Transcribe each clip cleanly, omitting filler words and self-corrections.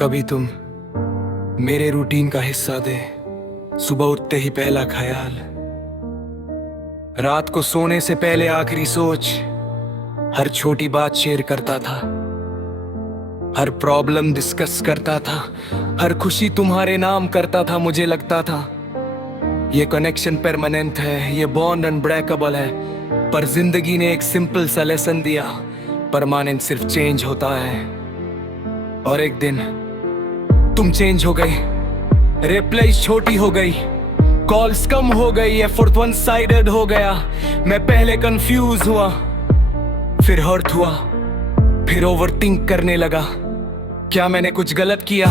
कभी तुम मेरे रूटीन का हिस्सा थे। सुबह उठते ही पहला ख्याल, रात को सोने से पहले आखिरी सोच। हर छोटी बात शेयर करता था, हर प्रॉब्लम डिस्कस करता था, हर खुशी तुम्हारे नाम करता था। मुझे लगता था ये कनेक्शन परमानेंट है, ये बॉन्ड अनब्रेकेबल है। पर जिंदगी ने एक सिंपल सा लेसन दिया, परमानेंट सिर्फ चेंज होता है। और एक दिन तुम चेंज हो गई, रिप्लाईज छोटी हो गई, कॉल्स कम हो गई, एफर्ट वन साइडेड हो गया। मैं पहले कंफ्यूज हुआ, फिर हर्ट हुआ, फिर ओवरथिंक करने लगा। क्या मैंने कुछ गलत किया?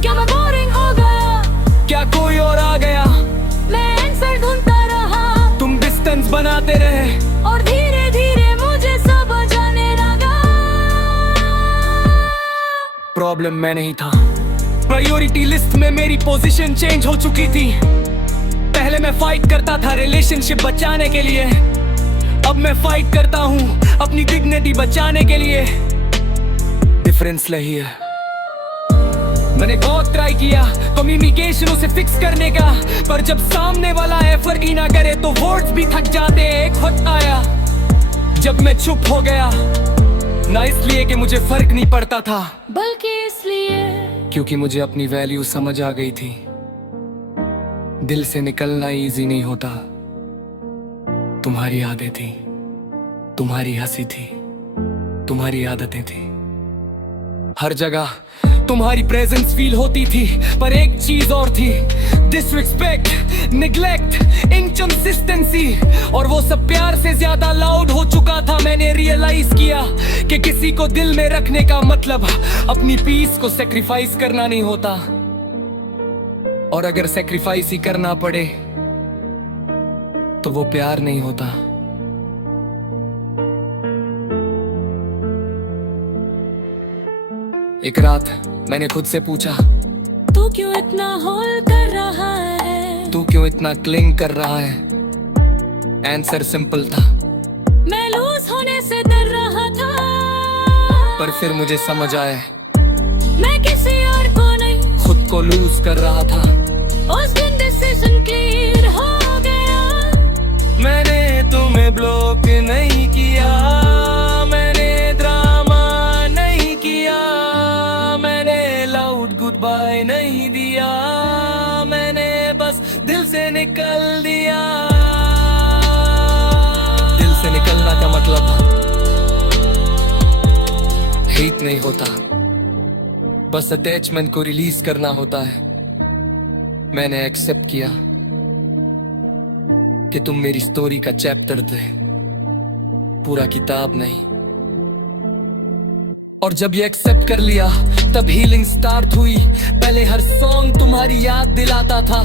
क्या मैं बोरिंग हो गया? क्या कोई और आ गया? मैं आंसर ढूंढता रहा, तुम डिस्टेंस बनाते रहे, और धीरे धीरे मुझे सब जाने लगा। प्रॉब्लम मैं नहीं था, प्रायोरिटी लिस्ट में मेरी पोजीशन चेंज हो चुकी थी। पहले मैं फाइट करता था रिलेशनशिप बचाने के लिए, अब मैं फाइट करता हूँ अपनी डिग्निटी बचाने के लिए। डिफरेंस यही है, मैंने बहुत ट्राई किया कम्युनिकेशन उसे फिक्स करने का, पर जब सामने वाला एफर्ट ही ना करे तो वर्ड्स भी थक जाते। एक वक्त आया जब मैं चुप हो गया, ना इसलिए कि मुझे फर्क नहीं पड़ता था, बल्कि इसलिए क्योंकि मुझे अपनी वैल्यू समझ आ गई थी। दिल से निकलना इजी नहीं होता। तुम्हारी यादें थी, तुम्हारी हंसी थी, तुम्हारी आदतें थी, हर जगह तुम्हारी प्रेजेंस फील होती थी। पर एक चीज और थी, डिसरिस्पेक्ट, निग्लेक्ट, इनकंसिस्टेंसी, और वो सब प्यार से ज्यादा लाउड हो चुका था। मैंने रियलाइज किया कि किसी को दिल में रखने का मतलब अपनी पीस को सेक्रीफाइस करना नहीं होता, और अगर सेक्रीफाइस ही करना पड़े तो वो प्यार नहीं होता। एक रात मैंने खुद से पूछा, तू क्यों इतना होल कर रहा है? तू क्यों इतना क्लिंग कर रहा है? आंसर सिंपल था, मैं लूज होने से डर रहा था। पर फिर मुझे समझ आया, मैं किसी और को नहीं, खुद को लूज कर रहा था। उस दिन डिसीजन क्लियर हो गया। मैंने तुम्हें ब्लॉक नहीं किया, मैंने ड्रामा नहीं किया, मैंने लाउड गुड बाय नहीं दिया, मैंने बस दिल से निकल दिया। दिल से निकलना का मतलब हेट नहीं होता, बस अटैचमेंट को रिलीज करना होता है। मैंने एक्सेप्ट किया कि तुम मेरी स्टोरी का चैप्टर थे, पूरा किताब नहीं। और जब ये एक्सेप्ट कर लिया तब हीलिंग स्टार्ट हुई। पहले हर सॉन्ग तुम्हारी याद दिलाता था,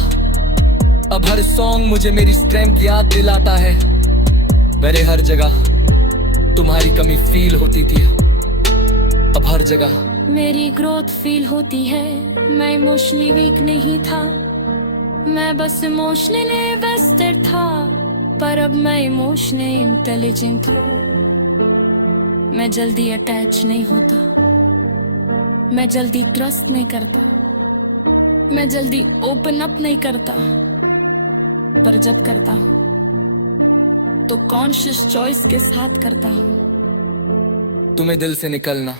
अब हर सॉन्ग मुझे मेरी स्ट्रेंथ याद दिलाता है। पहले हर जगह तुम्हारी कमी फील होती थी, अब हर जगह मेरी ग्रोथ फील होती है। मैं इमोशनली वीक नहीं था, मैं बस इमोशनली इन्वेस्टेड था, पर अब मैं इमोशनली इंटेलिजेंट हूँ। मैं जल्दी अटैच नहीं होता, मैं जल्दी ट्रस्ट नहीं करता, मैं जल्दी ओपन अप नहीं करता, पर जब करता हूँ तो कॉन्शियस चॉइस के साथ करता हूँ। तुम्हें दिल से निकलना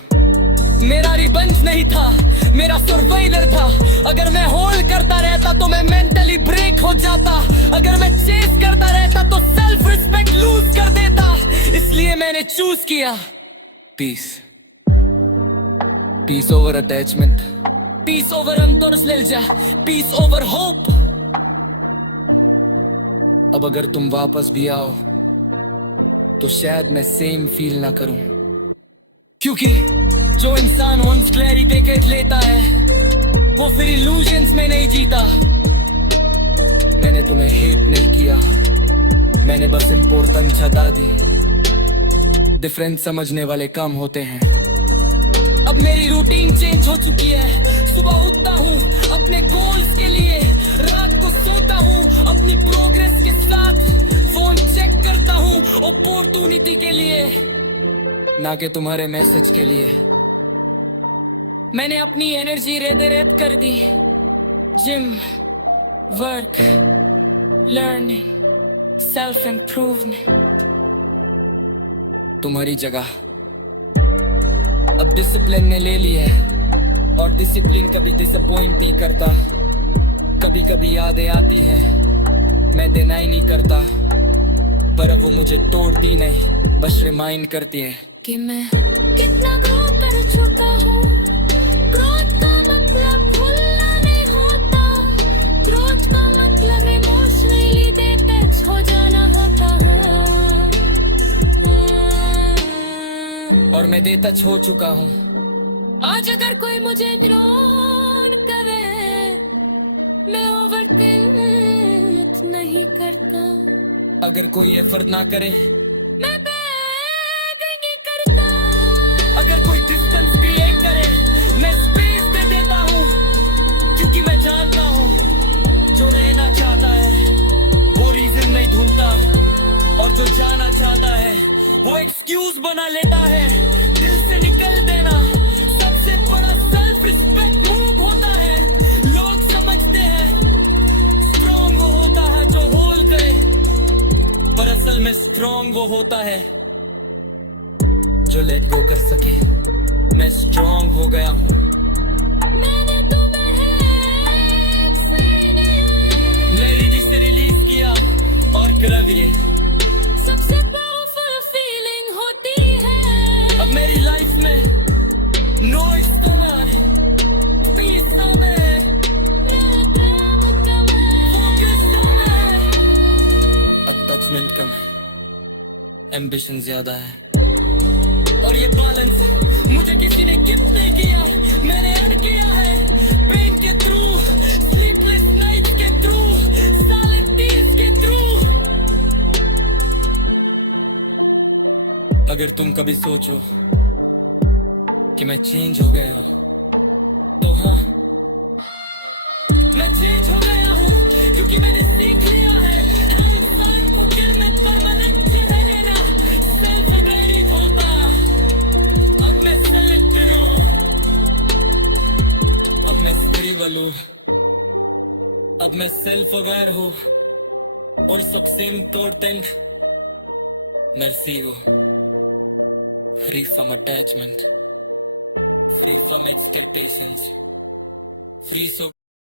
मेरा रिवेंज नहीं था, मेरा सर्वाइवल था। अगर मैं होल्ड करता रहता तो मैं मेंटली ब्रेक हो जाता, अगर मैं चेस करता रहता तो सेल्फ रिस्पेक्ट लूज कर देता। इसलिए मैंने चूज किया peace, peace over attachment, peace over अंतर्सलेजा, पीस ओवर होप। अब अगर तुम वापस भी आओ तो शायद मैं सेम फील ना करूं, क्योंकि जो इंसान वंस क्लैरिटी टिकट लेता है वो फिर इल्यूजन्स में नहीं जीता। मैंने तुम्हें हेट नहीं किया, मैंने बस इम्पोर्टेंस हटा दी। डिफरेंस समझने वाले कम होते हैं। अब मेरी रूटीन चेंज हो चुकी है। सुबह उठता हूँ अपने गोल्स के लिए, रात को सोता हूँ अपनी प्रोग्रेस के साथ, फोन चेक करता हूँ अपॉर्चुनिटी के लिए, ना कि तुम्हारे मैसेज के लिए, मैंने अपनी एनर्जी रेत रेत कर दी। Gym, work, learning, self improvement. तुम्हारी जगह अब डिसिप्लिन ने ले ली है, और डिसिप्लिन कभी डिसअपॉइंट नहीं करता। कभी कभी यादें आती है, मैं डिनाई नहीं करता, पर अब वो मुझे तोड़ती नहीं, बस रिमाइंड करती है कि मैं कितना ग्रो कर चुका हूँ। ग्रोथ का मतलब भूलना नहीं होता, ग्रोथ का मतलब इमोशनली डिटैच हो जाना होता है। और मैं डिटैच हो चुका हूँ। आज अगर कोई मुझे इग्नोर करे, मैं ओवरथिंक नहीं करता। अगर कोई एफर्ट ना करे, मैं बैग नहीं करता। अगर कोई डिस्टेंस क्रिएट करे, मैं स्पेस दे देता हूँ, क्योंकि मैं जानता हूँ जो रहना चाहता है वो रीजन नहीं ढूंढता, और जो जाना चाहता है वो एक्सक्यूज बना लेता है। दिल से निकल देना सबसे बड़ा सेल्फ रिस्पेक्ट मूव होता है। लोग समझते हैं स्ट्रॉन्ग वो होता है जो होल्ड करे, पर असल में स्ट्रॉन्ग वो होता है जो लेट गो कर सके। मैं स्ट्रॉन्ग हो गया हूँ। मैंने तुम्हें मैंने जिसे रिलीज किया और कर ये सबसे पावरफुल फीलिंग होती है। अब मेरी लाइफ में नॉइस कम है, पीस कम है, फोकस कम है, अटैचमेंट कम है, एम्बिशन ज्यादा है, और ये बैलेंस मुझे किसी ने गिफ्ट नहीं किया, मैंने अर्न किया है पेन के थ्रू, स्लीपलेस नाइट के थ्रू, साइलेंट टीयर्स के थ्रू। अगर तुम कभी सोचो कि मैं चेंज हो गया, तो हाँ, मैं चेंज हो गया हूँ, क्योंकि मैंने सीख लिया है हर इंसान को दिल में परमानेंट रहने ना, सेल्फ अवेयर होता। अब मैं सेलेक्टेड हूँ, अब मैं स्पिरिचुअल हूँ, अब मैं सेल्फ अवेयर हूँ, और सक्सेम तोड़ते मैं फ्री हूँ, free from attachment, free from expectations, free so